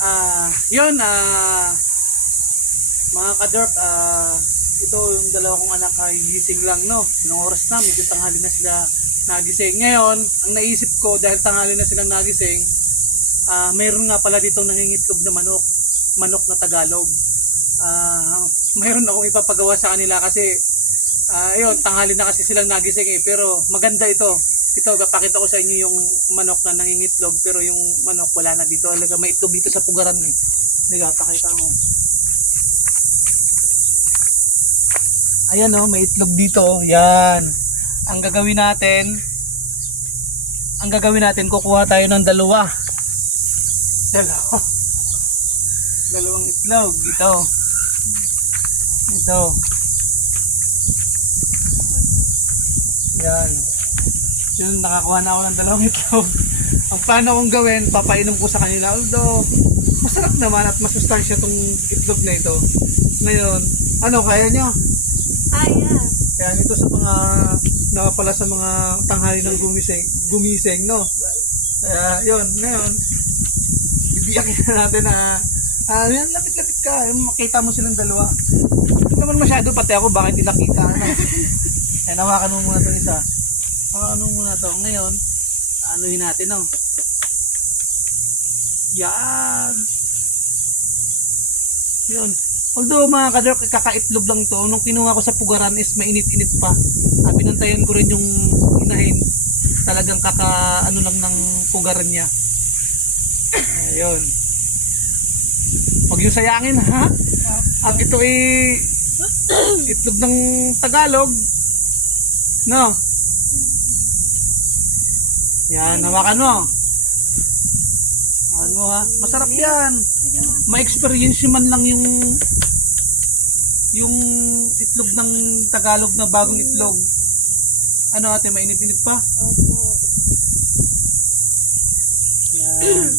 Ah, yun, ah, mga ka-derp, ah, ito yung dalawa kong anak ay gising lang, no? Nung oras na, medyo tanghali na sila nagising. Ngayon, ang naisip ko, dahil tanghali na silang nagising, ah, mayroon nga pala dito nangingitlog na manok, manok na Tagalog. Ah, mayroon akong ipapagawa sa kanila kasi, ah, yun, tanghali na kasi silang nagising eh, pero maganda ito. Ito, papakita ko sa inyo yung manok na nangingitlog, pero yung manok wala na dito. Talaga may itlog dito sa pugaran eh. Nagpakita mo. Ayan oh, may itlog dito. Yan. Ang gagawin natin, ang gagawin natin, kukuha tayo ng dalawa. Dalawa. Dalawang itlog. Ito. Ito. Yan. Yun, nakakuha na ako ng dalawang itlog. Ang plano kong gawin, papainom ko sa kanila. Although, masarap naman at masustansya tong itlog na ito. Ngayon, ano, kaya nyo? Kaya. Kaya nito sa mga nakapala sa mga tanghali ng gumising, gumising no. Kaya yun, ngayon, bibiyakin na natin na ah, yan, lapit-lapit ka, makita mo silang dalawa. Hindi naman masyado, pati ako, baka hindi nakita. Ano? Kaya nawakan mo muna itong isa. Hawakan mo muna to. Ngayon, anuhin natin, no? Yan. Yun. Although mga kadrok, kakaitlog lang to. Nung kinuha ko sa pugaran is mainit-init pa. Ah, binantayan ko rin yung inahin. Talagang kaka ano lang ng pugaran niya. Ayun. Huwag yung sayangin ha. At ito ay itlog ng Tagalog. No? Yan, hawakan mo. Hawakan mo ha. Masarap yan ma-experience man lang yung yung itlog ng Tagalog na bagong itlog. Ano ate, mainit-init pa? Opo. Yan.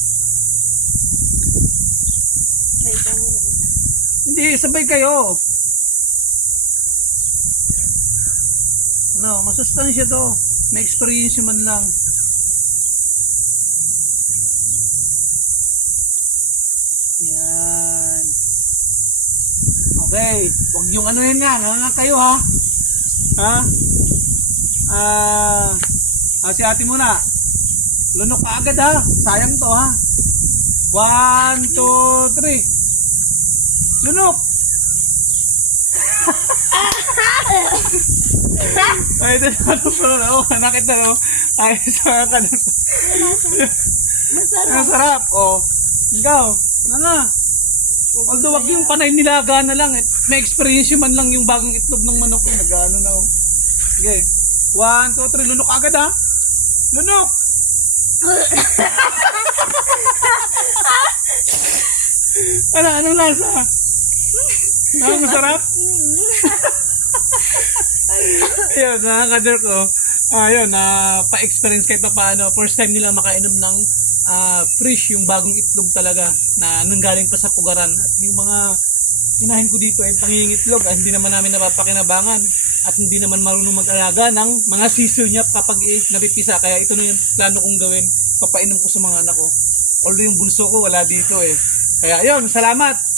Hindi, sabay kayo. Ano, masustansya to. May experience man lang. Yan. Okay. Huwag yung ano yun nga. Nga kayo ha. Ha? Ah, ah, si ate muna. Lunok ka agad ha. Sayang to ha. One, two, three. Lunok! Ay, ito na ito pala na. Oh, nakita no. Ay, sa ka na. Masarap. Ang sarap. Oh. Ikaw. Ano nga. Although wag yung panay nilaga na lang. eh. May experience man lang yung bagong itlog ng manok. Eh, Nag-ano na. Oh. Sige. One, two, three. Lunok agad ha. Lunok! ano, anong lasa? Ah, masarap? Ayun, mga kader ko. Ayun, na pa-experience kahit pa paano. First time nila makainom ng ah, fresh, yung bagong itlog talaga na nanggaling pa sa pugaran. At yung mga inahin ko dito ay pangingitlog. Ah, hindi naman namin napapakinabangan at hindi naman marunong mag-alaga ng mga siso niya kapag eh, napipisa. Kaya ito na yung plano kong gawin. Papainom ko sa mga anak ko. Although yung bunso ko wala dito eh. Kaya ayun, salamat.